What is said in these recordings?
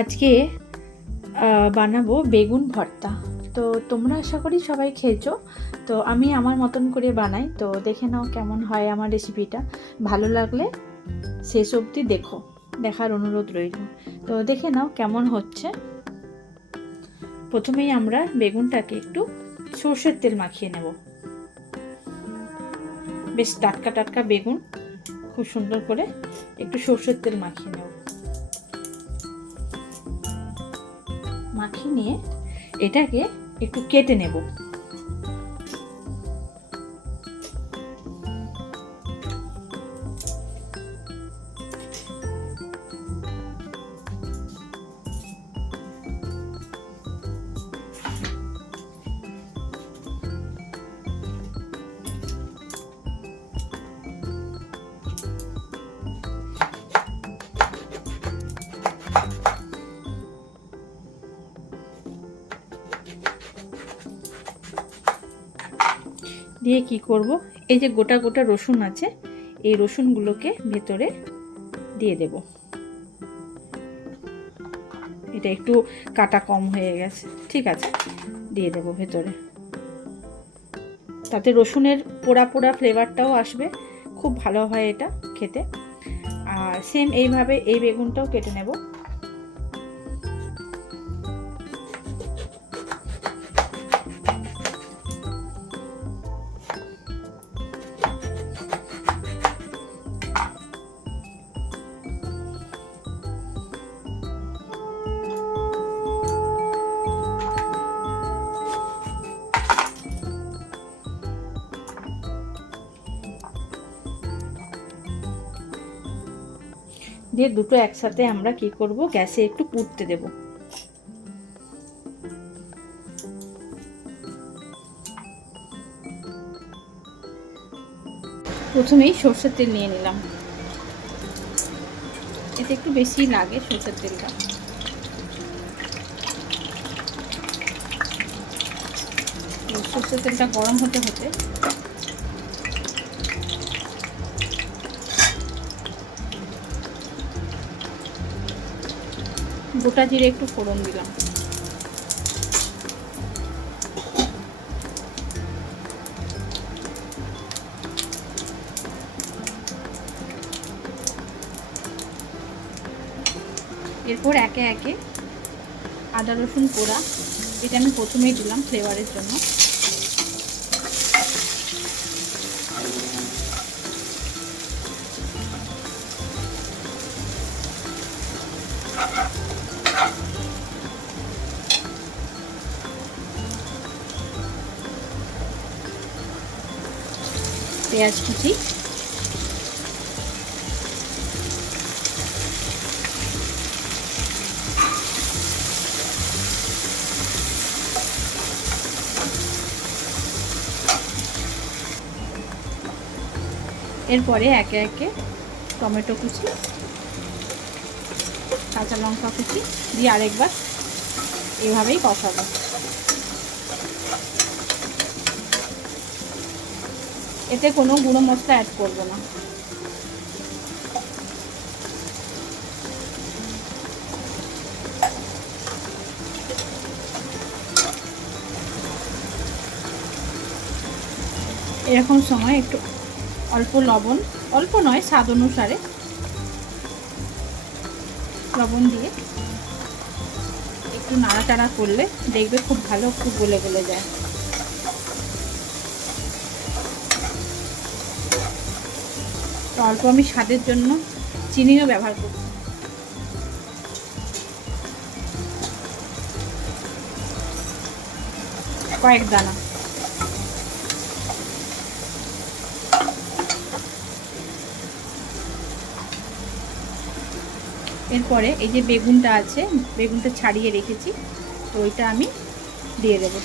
আজকে বানাবো বেগুন ভর্তা। তো তোমরা আশা করি সবাই খেয়েছো। তো আমি আমার মতন করে বানাই। তো দেখে নাও কেমন হয় আমার রেসিপিটা ভালো লাগলে শেষ অবধি দেখো। দেখার অনুরোধ রইল। তো দেখে নাও কেমন হচ্ছে। প্রথমেই আমরা বেগুনটাকে একটু সর্ষের তেল মাখিয়ে নেব। বেশ টাটকা টাটকা বেগুন। খুব সুন্দর করে একটু সর্ষের তেল মাখিয়ে নেব। মাখিয়ে নিয়ে এটাকে একটু কেটে নেব। দিয়ে কি করব? এই যে গোটা গোটা রসুন আছে, এই রসুনগুলোকে ভেতরে দিয়ে দেব। এটা একটু কাটা কম হয়ে গেছে, ঠিক আছে? দিয়ে দেব ভেতরে। তাতে রসুনের পোড়া পোড়া ফ্লেভারটাও আসবে, খুব ভালো হয় এটা খেতে। আর সেম এইভাবে এই বেগুনটাও কেটে নেব। দিয়ে দুটো একসাথে আমরা কি করব? গ্যাসে একটু পুড়তে দেব। প্রথমেই সর্ষের তেল নিয়ে নিলাম। এতে একটু বেশি লাগে সর্ষের তেলটা। সর্ষের তেলটা গরম হতে হতে গোটা জিরে একটু ফোড়ন দিলাম। এরপর একে একে আদা, রসুন পোড়া এটা আমি প্রথমেই দিলাম ফ্লেভারের জন্য। পেঁয়াজ কুচি। এরপরে একে একে টমেটো কুচি কাঁচা লঙ্কা কুচি দিয়ে আরেকবার এভাবেই কষাবো। এতে কোনো গুঁড়ো মশলা অ্যাড করব না। এরকম সময় একটু অল্প লবণ, অল্প নয়, স্বাদ অনুসারে লবণ দিয়ে একটু নাড়াচাড়া করলে দেখবে খুব ভালো, খুব গলে গলে যায়। তো অল্প আমি স্বাদের জন্য চিনিও ব্যবহার করছি। কয়েক দানা। এরপরে এই যে বেগুনটা আছে, বেগুনটা ছাড়িয়ে রেখেছি, তো ওইটা আমি দিয়ে দেবো।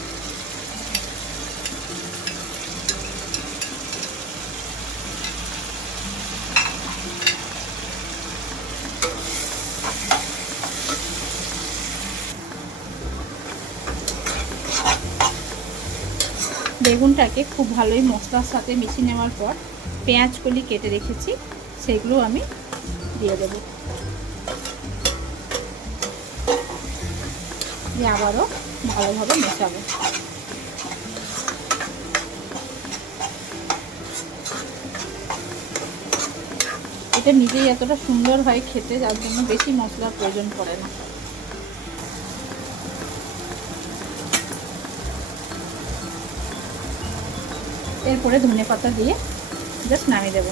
বেগুনটাকে খুব ভালোই মশলার সাথে মিশিয়ে নেওয়ার পর পেঁয়াজ কলি কেটে রেখেছি, সেগুলো আমি দিয়ে দেব। দিয়ে আবারও ভালোভাবে মেশাবো। এটা নিজেই এতটা সুন্দর হয় খেতে, যার জন্য বেশি মশলার প্রয়োজন পড়ে না। এরপরে ধনে পাতা দিয়ে জাস্ট নামিয়ে দেবো।